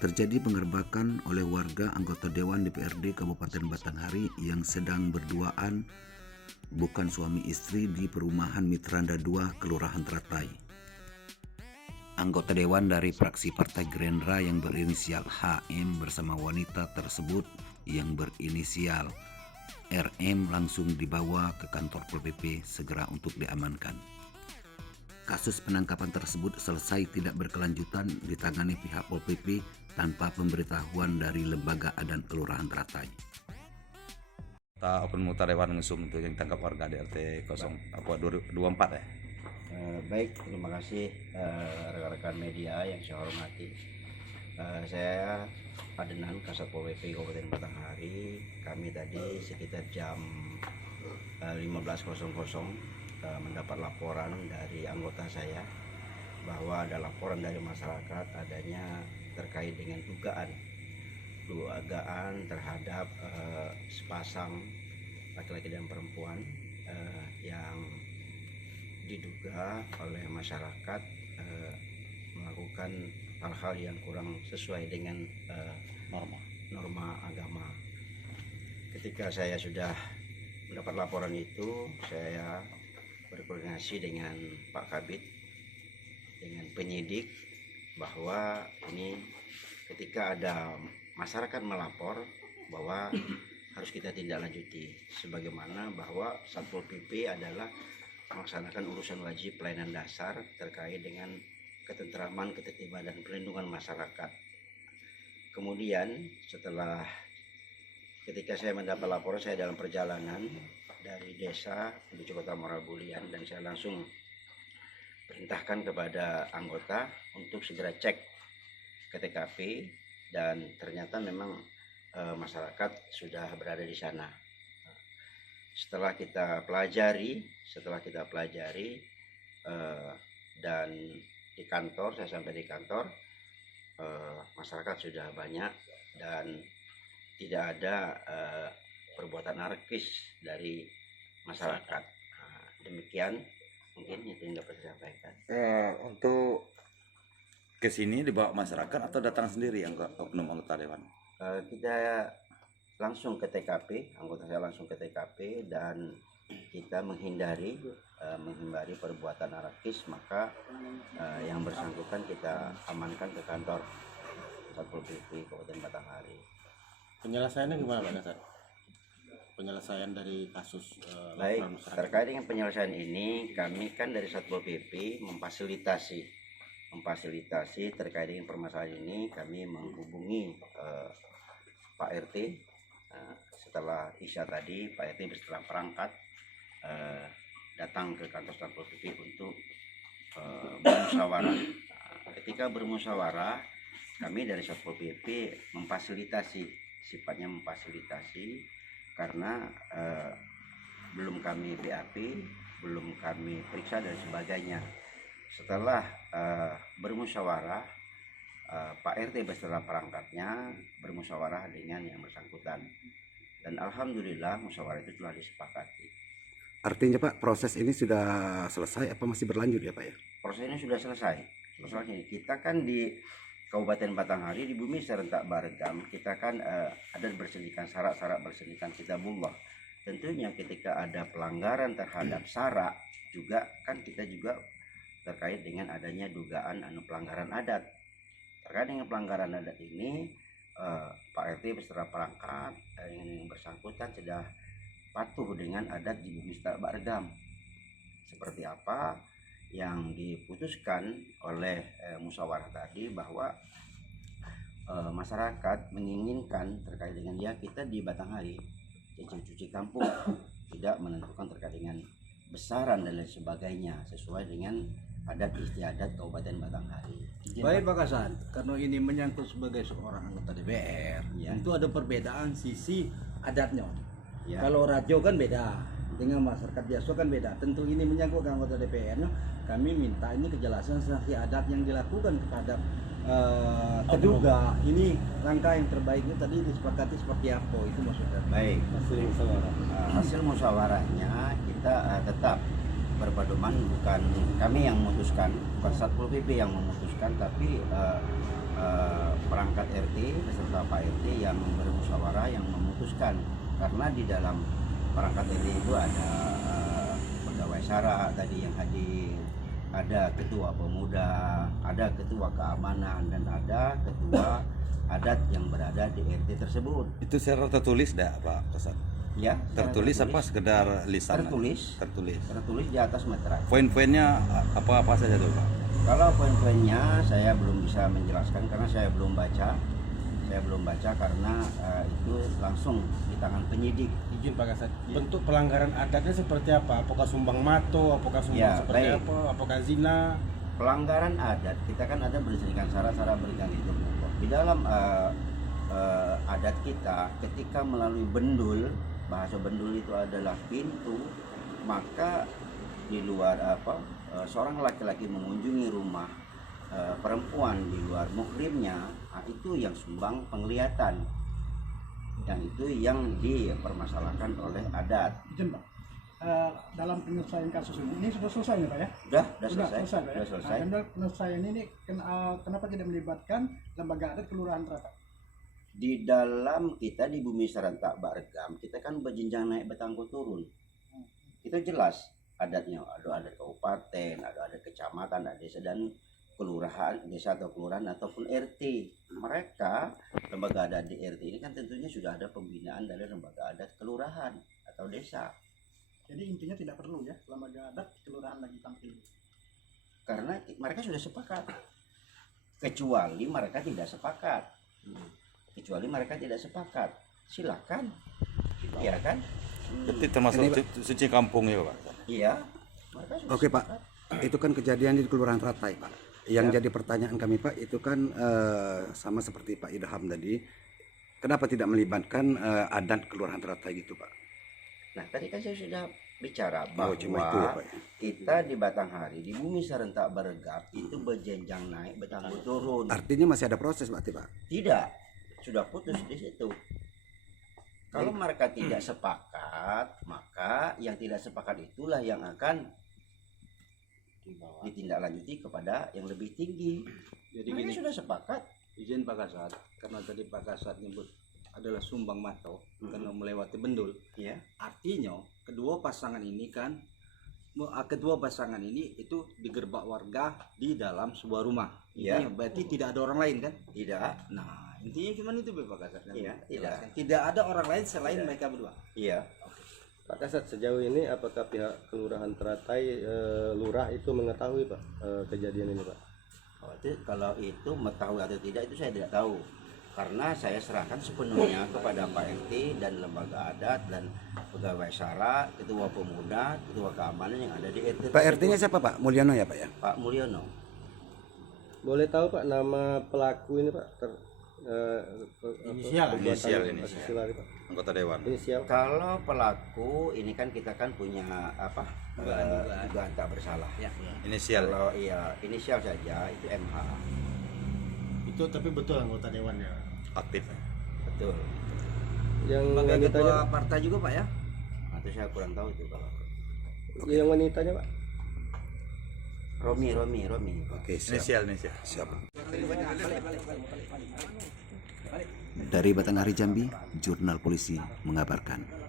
Terjadi penggerbakan oleh warga anggota Dewan DPRD Kabupaten Batanghari yang sedang berduaan bukan suami istri di perumahan Mitranda 2, Kelurahan Teratai. Anggota Dewan dari fraksi Partai Gerindra yang berinisial HM bersama wanita tersebut yang berinisial RM langsung dibawa ke kantor Pol PP segera untuk diamankan. Kasus penangkapan tersebut selesai tidak berkelanjutan ditangani pihak Pol PP tanpa pemberitahuan dari Lembaga Adat Kelurahan Teratai. Open mutar Dewan Ngesum itu yang tangkap warga di RT 024 ya. Baik, terima kasih rekan-rekan media yang saya hormati. Saya Adenan, Kasat Pol PP Kabupaten Batanghari. Kami tadi sekitar jam 15.00 mendapat laporan dari anggota saya bahwa ada laporan dari masyarakat adanya terkait dengan dugaan terhadap sepasang laki-laki dan perempuan yang diduga oleh masyarakat melakukan hal-hal yang kurang sesuai dengan norma agama. Ketika saya sudah mendapat laporan itu, saya berkoordinasi dengan Pak Kabid, dengan penyidik, bahwa ini ketika ada masyarakat melapor bahwa harus kita tindak lanjuti, sebagaimana bahwa Satpol PP adalah melaksanakan urusan wajib pelayanan dasar terkait dengan ketentraman, ketertiban, dan perlindungan masyarakat. Kemudian setelah ketika saya mendapat laporan, saya dalam perjalanan dari desa menuju kota Morabulian dan saya langsung perintahkan kepada anggota untuk segera cek ke TKP dan ternyata memang masyarakat sudah berada di sana. Setelah kita pelajari dan di kantor, saya sampai di kantor, masyarakat sudah banyak dan tidak ada perbuatan anarkis dari masyarakat. Demikian mungkin itu yang dapat saya sampaikan. Untuk kesini dibawa masyarakat atau datang sendiri oknum anggota Dewan? Kita langsung ke TKP, anggota saya langsung ke TKP dan kita menghindari perbuatan anarkis, maka yang bersangkutan kita amankan ke kantor Satpol PP Kabupaten Batanghari. Penyelesaiannya gimana Pak Kasat? Penyelesaian dari kasus baik, terkait dengan penyelesaian ini kami kan dari Satpol PP memfasilitasi terkait dengan permasalahan ini. Kami menghubungi Pak RT setelah Isya tadi. Pak RT bersetelah perangkat datang ke kantor Satpol PP untuk bermusyawarah. Ketika bermusyawarah, kami dari Satpol PP sifatnya memfasilitasi karena belum kami BAP, belum kami periksa dan sebagainya. Setelah bermusyawarah, Pak RT beserta perangkatnya bermusyawarah dengan yang bersangkutan dan alhamdulillah musyawarah itu telah disepakati. Artinya Pak, proses ini sudah selesai apa masih berlanjut ya Pak ya? Proses ini sudah selesai. Kita kan di Kabupaten Batanghari, di bumi serentak Baregam, kita kan ada bersendirikan syarat-syarat bersendirikan kitabullah. Tentunya ketika ada pelanggaran terhadap syarat juga kan kita juga terkait dengan adanya dugaan pelanggaran adat. Terkait dengan pelanggaran adat ini Pak RT beserta perangkat yang bersangkutan sudah patuh dengan adat di bumi serentak Baregam. Seperti apa yang diputuskan oleh musyawarah tadi, bahwa masyarakat menginginkan terkait dengan kita di Batanghari cuci kampung, tidak menentukan terkait dengan besaran dan lain sebagainya sesuai dengan adat istiadat Kabupaten Batanghari. Baik Pak Kasat, karena ini menyangkut sebagai seorang anggota DPR, tentu ada perbedaan sisi adatnya. Kalau radio kan beda, dengan masyarakat biasa kan beda. Tentu ini menyangkut anggota DPR, kami minta ini kejelasan sanksi adat yang dilakukan kepada terduga. Ini langkah yang terbaik itu tadi disepakati seperti apa, itu maksudnya. Baik, hasil musyawarahnya kita tetap berpedoman, bukan kami yang memutuskan, bukan Satpol PP yang memutuskan, tapi perangkat perangkat RT beserta Pak RT yang bermusyawarah yang memutuskan, karena di dalam perangkat RT itu ada pegawai SARA tadi yang hadir, ada ketua pemuda, ada ketua keamanan, dan ada ketua adat yang berada di RT tersebut. Itu secara tertulis dah Pak Kasat? Ya, Tertulis apa sekedar lisan? Tertulis. Tertulis. Tertulis di atas meterai. Poin-poinnya apa saja tuh Pak? Kalau poin-poinnya saya belum bisa menjelaskan karena saya belum baca. Saya belum baca karena itu langsung di tangan penyidik. Izin Pak Kasat, bentuk pelanggaran adatnya seperti apa? Apakah sumbang mato, apakah sumbang Ya, seperti baik. apa, apakah zina? Pelanggaran adat kita kan ada berdasarkan syarat-syarat berganti pokok. Di dalam adat kita, ketika melalui bendul, bahasa bendul itu adalah pintu, maka di luar seorang laki-laki mengunjungi rumah perempuan di luar muhrimnya, itu yang sumbang penglihatan, dan itu yang dipermasalahkan oleh adat. Izin Pak, dalam penyelesaian kasus ini sudah selesai ya Pak ya? Sudah selesai. Pak, ya? Sudah selesai. Nah, dan penyelesaian ini kenapa tidak melibatkan lembaga adat kelurahan Teratak? Di dalam kita di Bumi Serentak Baregam, kita kan berjenjang naik bertangguh turun. Itu jelas adatnya, ada adat kabupaten, ada adat kecamatan, ada desa, dan kelurahan, desa atau kelurahan ataupun RT. Mereka lembaga adat di RT ini kan tentunya sudah ada pembinaan dari lembaga adat kelurahan atau desa. Jadi intinya tidak perlu ya lembaga adat kelurahan lagi tampil. Karena mereka sudah sepakat. Kecuali mereka tidak sepakat. Silakan. Iya kan? Berarti termasuk suci kampung ya Pak? Iya. Mereka sudah Oke Pak, sepakat. itu kan kejadian di Kelurahan Ratai Pak. Yang jadi pertanyaan kami Pak, itu kan sama seperti Pak Idham tadi, kenapa tidak melibatkan adat Kelurahan Ratai gitu Pak? Nah, tadi kan saya sudah bicara Oh, bahwa cuma itu ya Pak ya? kita di Batanghari, di Bumi Serentak Baregam itu berjenjang naik bertangguh turun. Artinya masih ada proses berarti Pak? Tidak, sudah putus di situ. Kalau mereka tidak sepakat, maka yang tidak sepakat itulah yang akan ditindaklanjuti kepada yang lebih tinggi. Jadi Mereka gini, sudah sepakat. izin Pak Kasat, karena tadi Pak Kasat nyebut adalah sumbang mato karena melewati bendul. Ya. Artinya kedua pasangan ini itu digerbek warga di dalam sebuah rumah. Iya. Intinya berarti tidak ada orang lain kan? Tidak. Nah, intinya gimana itu Pak Kasat? Iya, Jelaskan. Tidak ada orang lain selain mereka berdua. Iya. Pak Kasat, sejauh ini apakah pihak Kelurahan Teratai lurah itu mengetahui Pak kejadian ini Pak? Kalau itu mengetahui atau tidak itu saya tidak tahu. Karena saya serahkan sepenuhnya kepada Pak RT dan lembaga adat dan pegawai SARA, ketua pemuda, ketua keamanan yang ada di RT. Pak RT-nya siapa Pak? Mulyono ya Pak ya? Pak Mulyono. Boleh tahu Pak nama pelaku ini Pak? Inisial. Inisial. Asusila, Pak. Anggota Dewan. Inisial. Kalau pelaku ini kan kita kan punya dugaan tak bersalah. Ya. Inisial. Kalau iya inisial saja itu MH. Itu tapi betul anggota dewan ya. Aktif. Betul. Yang Sebagai wanitanya, ketua partai juga Pak ya? Atau saya kurang tahu itu kalau. yang wanitanya Pak? Romi. Oke siap. Inisial. Siap. Dari Batanghari Jambi, Jurnal Polisi mengabarkan.